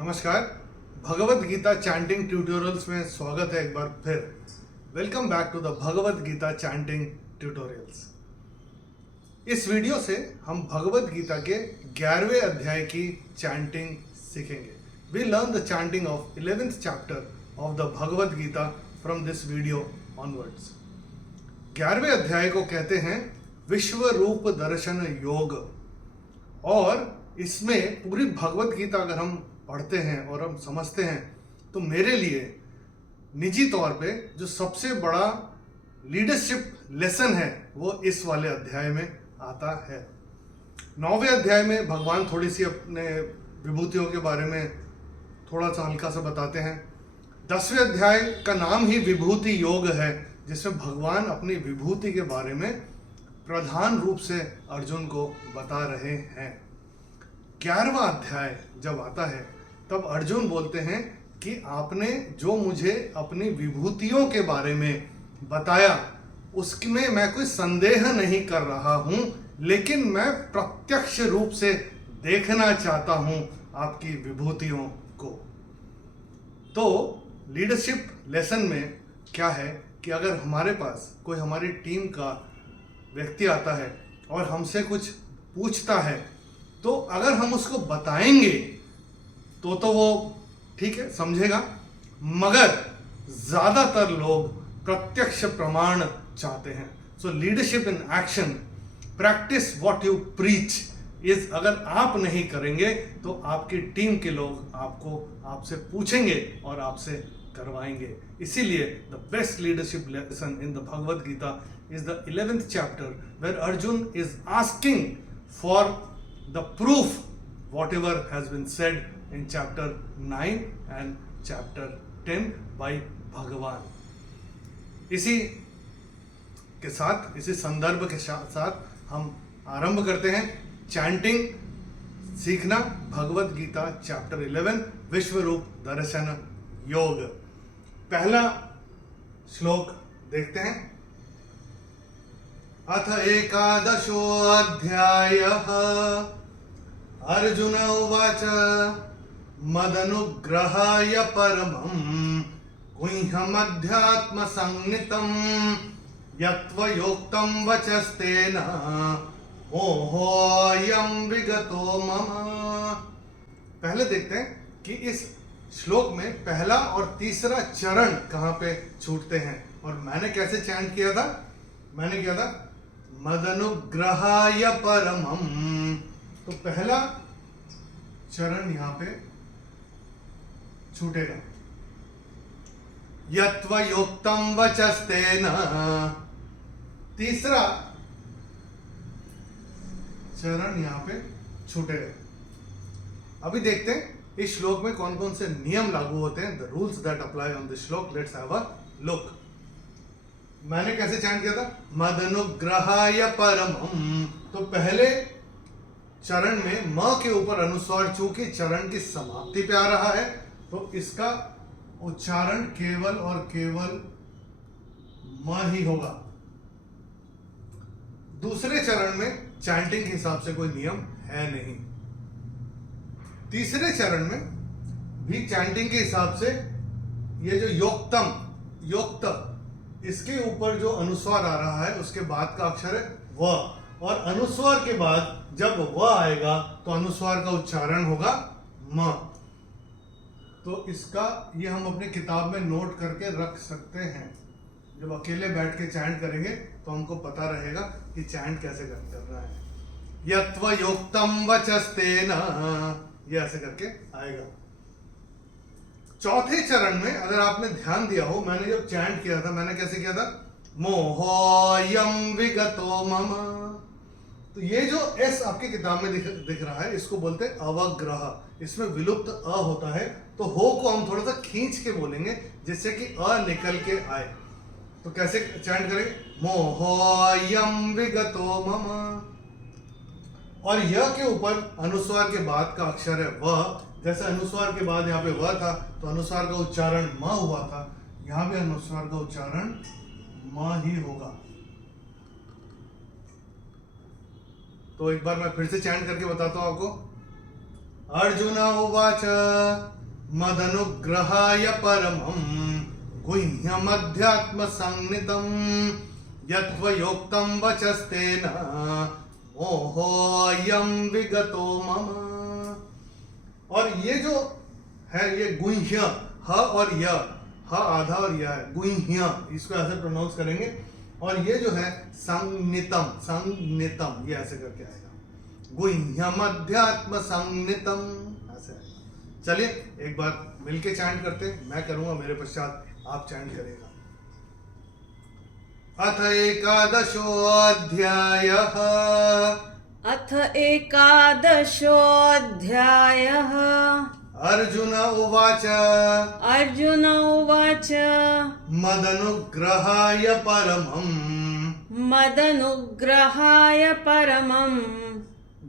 नमस्कार। भगवत Gita chanting tutorials में स्वागत है एक बार फिर। Welcome back to the Bhagavad Gita chanting tutorials. इस वीडियो से हम भगवत गीता के 11वें अध्याय की चैंटिंग सीखेंगे। We learn the chanting of 11th chapter of the Bhagavad Gita from this video onwards. 11वें अध्याय को कहते हैं विश्व रूप दर्शन योग, और इसमें पूरी भगवत गीता अगर हम पढ़ते हैं और हम समझते हैं तो मेरे लिए निजी तौर पे जो सबसे बड़ा लीडरशिप लेसन है वो इस वाले अध्याय में आता है। 9वें अध्याय में भगवान थोड़ी सी अपने विभूतियों के बारे में थोड़ा सा हल्का सा बताते हैं। 10वें अध्याय का नाम ही विभूति योग है, जिसमें भगवान अपनी विभूति के बारे में प्रधान रूप से अर्जुन को बता रहे हैं। 11वां अध्याय जब आता है तब अर्जुन बोलते हैं कि आपने जो मुझे अपनी विभूतियों के बारे में बताया उसमें मैं कोई संदेह नहीं कर रहा हूं, लेकिन मैं प्रत्यक्ष रूप से देखना चाहता हूं आपकी विभूतियों को। तो लीडरशिप लेसन में क्या है कि अगर हमारे पास कोई हमारी टीम का व्यक्ति आता है और हमसे कुछ पूछता है तो अगर हम उसको बताएंगे तो वो ठीक है समझेगा, मगर ज्यादातर लोग प्रत्यक्ष प्रमाण चाहते हैं। सो leadership in action, practice what you preach is, अगर आप नहीं करेंगे तो आपकी टीम के लोग आपसे पूछेंगे और आपसे करवाएंगे। इसीलिए the best leadership lesson in the Bhagavad Gita is the 11th chapter, where Arjun is asking for the proof whatever has been said in chapter 9 and chapter 10 by भगवान। इसी के साथ, इसी संदर्भ के साथ हम आरंभ करते हैं चैंटिंग सीखना भगवत गीता चैप्टर 11 विश्व रूप दर्शन योग। पहला श्लोक देखते हैं। अथ एकादशोऽध्यायः अर्जुन उवाच मदनुग्रहाय परमं गुह्यमध्यात्मसंज्ञितं यत्त्वयोक्तं वचस्तेन मोहोऽयं विगतो मम। पहले देखते हैं कि इस श्लोक में पहला और तीसरा चरण कहाँ पे छूटते हैं और मैंने कैसे चैंट किया था। मैंने किया था मदनुग्रहाय परमं, तो पहला चरण यहां पे छूटेगा। यत्त्वयोक्तं वचस्तेन, तीसरा चरण यहां पे छूटेगा। अभी देखते हैं इस श्लोक में कौन कौन से नियम लागू होते हैं। The rules that apply on this श्लोक, लेट्स हैव अ लुक। मैंने कैसे चैंट किया था मदनुग्रहाय परमं, तो पहले चरण में म के ऊपर अनुस्वार, चूंकि चरण की समाप्ति पे आ रहा है तो इसका उच्चारण केवल और केवल म ही होगा। दूसरे चरण में चैंटिंग के हिसाब से कोई नियम है नहीं। तीसरे चरण में भी चैंटिंग के हिसाब से ये जो योक्त इसके ऊपर जो अनुस्वार आ रहा है उसके बाद का अक्षर है व, और अनुस्वार के बाद जब व आएगा तो अनुस्वार का उच्चारण होगा म। तो इसका ये हम अपनी किताब में नोट करके रख सकते हैं। जब अकेले बैठ के चैंट करेंगे तो हमको पता रहेगा कि चैंट कैसे करना है। यत्त्वयोक्तं वचस्तेन, ये ऐसे करके आएगा। चौथे चरण में अगर आपने ध्यान दिया हो, मैंने जब चैंट किया था मैंने कैसे किया था मोहोऽयं विगतो मम। तो ये जो एस आपकी किताब में दिख रहा है इसको बोलते हैं अवग्रह। इसमें विलुप्त अ होता है, तो हो को हम थोड़ा सा खींच के बोलेंगे जिससे कि अ निकल के आए। तो कैसे चैंट करेंगे मोहोऽयं विगतो मम, और य के ऊपर अनुस्वार के बाद का अक्षर है व। जैसे अनुस्वार के बाद यहाँ पे व था तो अनुस्वार का उच्चारण म हुआ था, यहाँ भी अनुस्वार का उच्चारण म ही होगा। तो एक बार मैं फिर से चैंट करके बताता हूं आपको। अर्जुन उवाच मदनुग्रहाय परमं गुह्यमध्यात्मसंज्ञितं यत्त्वयोक्तं वचस्तेन मोहोऽयं विगतो मम। और ये जो है ये गुह्य, ह और य, ह आधा और य है, गुह्य, इसको ऐसे प्रोनाउंस करेंगे। और ये जो है संज्ञितम, संज्ञितम, ये ऐसे करके आएगा, गुह्यमध्यात्म संज्ञितम ऐसे आएगा। चलिए एक बार मिलके चैंट करते हैं, मैं करूंगा, मेरे पश्चात आप चैंट करेगा। अथ एकादशोऽध्यायः। अथ एकादशोऽध्यायः। अर्जुन उवाच। अर्जुन उवाच मदनुग्रहाय परमं मदनुग्रहाय परमं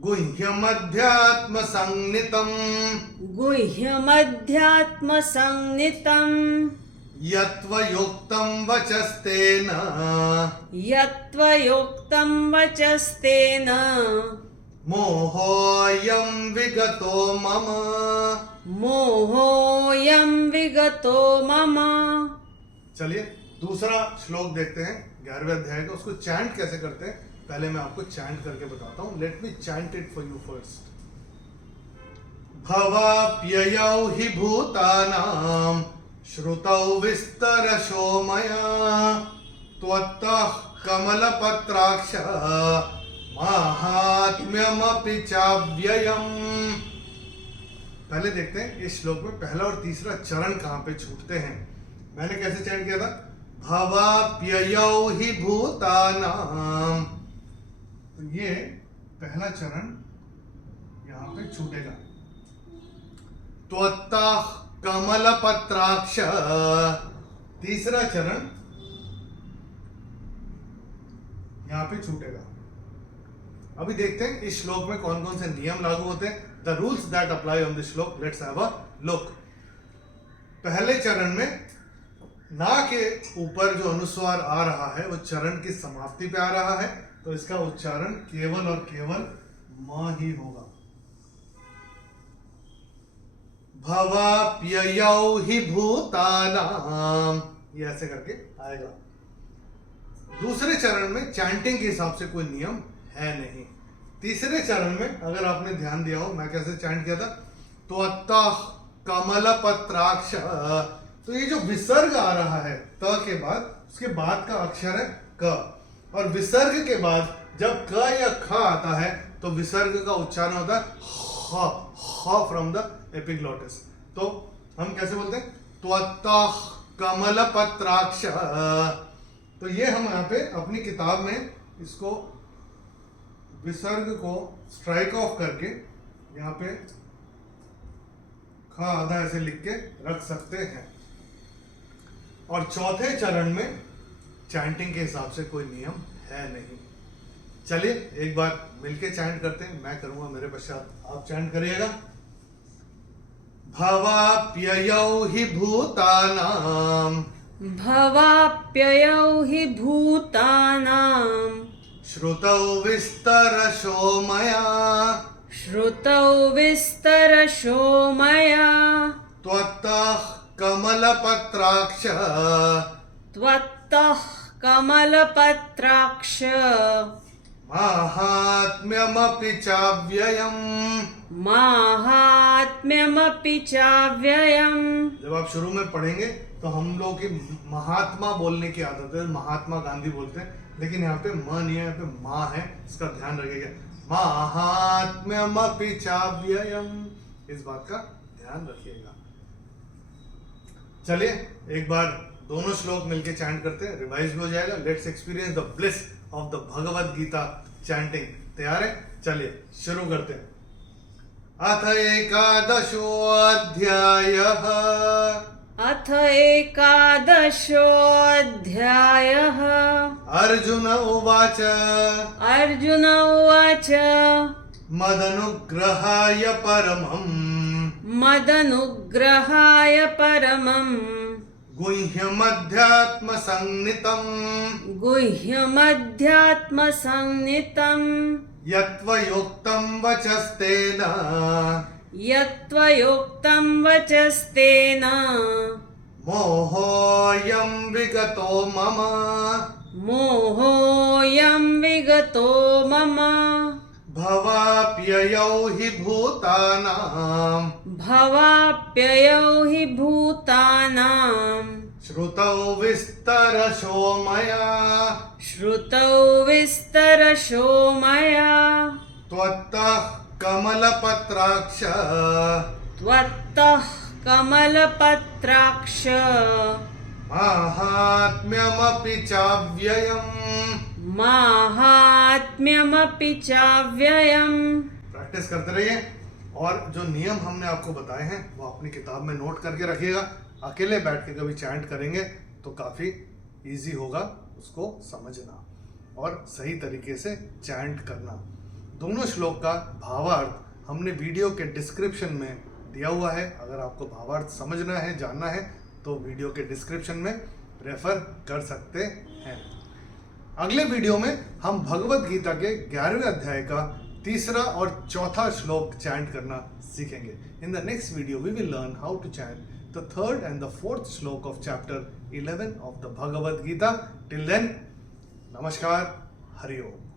गुह्यमध्यात्मसंज्ञितं गुह्यमध्यात्मसंज्ञितं यत्त्वयोक्तं वचस्तेन यत्त्वयोक्तं वचस्तेन मोहोऽयं विगतो मम। मोहोऽयं विगतो मम। चलिए दूसरा श्लोक देखते हैं 11वें अध्याय का। उसको चैंट कैसे करते हैं पहले मैं आपको चैंट करके बताता हूं। Let me chant it for you first. भवाप्ययौ हि भूतानां श्रुतौ विस्तरशो मया त्वत्तः कमलपत्राक्ष माहात्म्यमपि चाव्ययम्। पहले देखते हैं इस श्लोक में पहला और तीसरा चरण कहां पे छूटते हैं। मैंने कैसे चैंट किया था? भवाप्ययौ हि भूतानां, तो ये पहला चरण यहां पे छूटेगा। त्वत्तः कमलपत्राक्ष, तीसरा चरण यहां पे छूटेगा। अभी देखते हैं इस श्लोक में कौन कौन से नियम लागू होते हैं। The rules that apply on this श्लोक, लेट्स हैव अ लुक। पहले चरण में ना के ऊपर जो अनुस्वार आ रहा है वो चरण की समाप्ति पे आ रहा है, तो इसका उच्चारण केवल और केवल म ही होगा। भवाप्ययौ हि भूतानां, ये ऐसे करके आएगा। दूसरे चरण में चैंटिंग के हिसाब से कोई नियम है नहीं। तीसरे चरण में अगर आपने ध्यान दिया हो मैं कैसे चैंट किया था, त्वत्तः कमलपत्राक्ष, तो ये जो विसर्ग आ रहा है त के बाद, उसके बाद का अक्षर है क, और विसर्ग के बाद जब क या ख आता है तो विसर्ग का उच्चारण होता है ह फ्रॉम द एपिग्लॉटिस। तो हम कैसे बोलते हैं? त्वत्तः कमलपत्राक्ष। तो ये हम यहाँ पे अपनी किताब में इसको विसर्ग को स्ट्राइक ऑफ करके यहाँ पे ख आधा ऐसे लिख के रख सकते हैं। और चौथे चरण में चैंटिंग के हिसाब से कोई नियम है नहीं। चलिए एक बार मिलके चैंट करते हैं, मैं करूंगा, मेरे पश्चात आप चैंट करिएगा। भवाप्ययौ हि भूतानां भवाप्ययौ हि भूतानां श्रुतौ विस्तरशो मया श्रुतौ विस्तरशो मया त्वत्तः कमलपत्राक्ष त्वत्तः कमलपत्राक्ष माहात्म्यमपि चाव्ययम्। माहात्म्यमपि चाव्ययम्। जब आप शुरू में पढ़ेंगे तो हम लोग की महात्मा बोलने की आदत है, महात्मा गांधी बोलते हैं, लेकिन यहाँ पे म नहीं है, यहाँ पे माँ है, इसका ध्यान रखिएगा। माहात्म्यमपि चाव्ययम्, इस बात का ध्यान रखिएगा। चलिए एक बार दोनों श्लोक मिलके चैंट करते हैं, रिवाइज भी हो जाएगा। Let's experience the bliss of the Bhagavad Gita chanting. तैयार है? चलिए शुरू करते हैं। अथ एकादशोऽध्यायः। अथ एकादशोऽध्यायः। अर्जुन उवाच। अर्जुन उवाच मदनुग्रहाय परमं मदनुग्रहाय परमं गुह्यमध्यात्मसंज्ञितं गुह्यमध्यात्मसंज्ञितं यत्त्वयोक्तं वचस्तेन यत्त्वयोक्तं वचस्तेन मोहोऽयं विगतो मम मोहोऽयं विगतो मम भवाप्ययौ हि भूतानां भवाप्ययौ हि भूतानां श्रुतौ विस्तरशो मया श्रुतौ विस्तरशो मया त्वत्तः कमलपत्राक्ष त्वत्तः कमलपत्राक्ष माहात्म्यमपि चाव्ययम् माहात्म्यमपि चाव्ययम्। प्रैक्टिस करते रहिए और जो नियम हमने आपको बताए हैं वो अपनी किताब में नोट करके रखिएगा। अकेले बैठ के कभी चैंट करेंगे तो काफ़ी इजी होगा उसको समझना और सही तरीके से चैंट करना। दोनों श्लोक का भावार्थ हमने वीडियो के डिस्क्रिप्शन में दिया हुआ है। अगर आपको भावार्थ समझना है, जानना है तो वीडियो के डिस्क्रिप्शन में रेफर कर सकते हैं। अगले वीडियो में हम भगवत गीता के 11वें अध्याय का तीसरा और चौथा श्लोक चैंट करना सीखेंगे। In the next video we will learn how to chant the third and the fourth shloka of chapter 11 of the Bhagavad Gita. Till then, नमस्कार, हरि ओम।